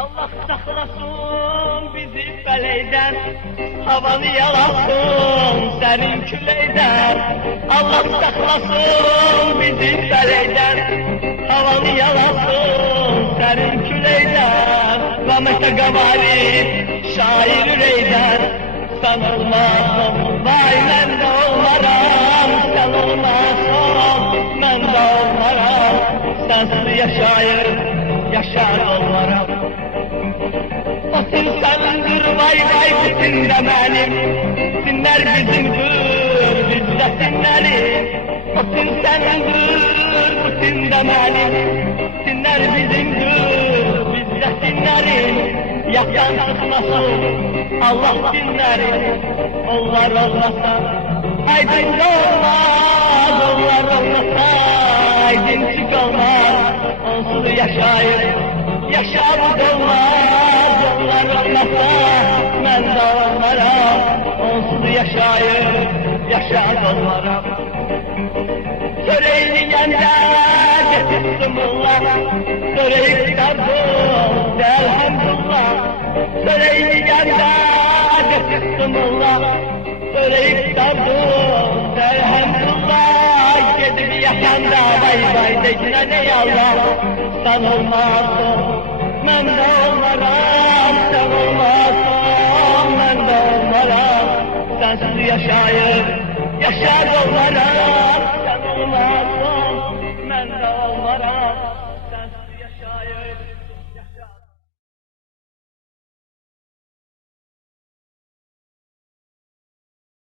Allah saxlasın bizi bələydən, havanı yalasın sənin küləkdən. Allah saxlasın bizi bələydən, havanı yalasın sənin küləkdən. Rahmetə qavari şair ürəkdən, sən olmazsın, vay mən də olmaram. Sən olmazsın, mən də olmaram. Sənsiz yaşayır, yaşar olmaram. Otun sənindir, vay vay bütün də mənim. Sinlər bizimdir, biz də sinlərim. Otun sənindir, bütün də mənim. Sinlər bizimdir, biz də sinlərim. Yaxdan çıxmasın Allah dinlərim. Onlar olmasa aydın olmaz, onlar olmasa aydın çık olmaz. Onsuz yaşayır, yaşamız olmaz. Onlar olmasa mən də olmaram. Onsuz yaşayır, yaşamız olmaram. Çöreğini yəndə getirsimullah, çöreği çıkardım elhamdülillah. Çöreğini yəndə getirsimullah, çöreği çıkardım elhamdülillah. Gedib yaşanda vay vay deyinə ne Allah. Sen olmazsın, mən də olmaram. Sen olmazsın, mən də olmaram. Sensiz yaşayır,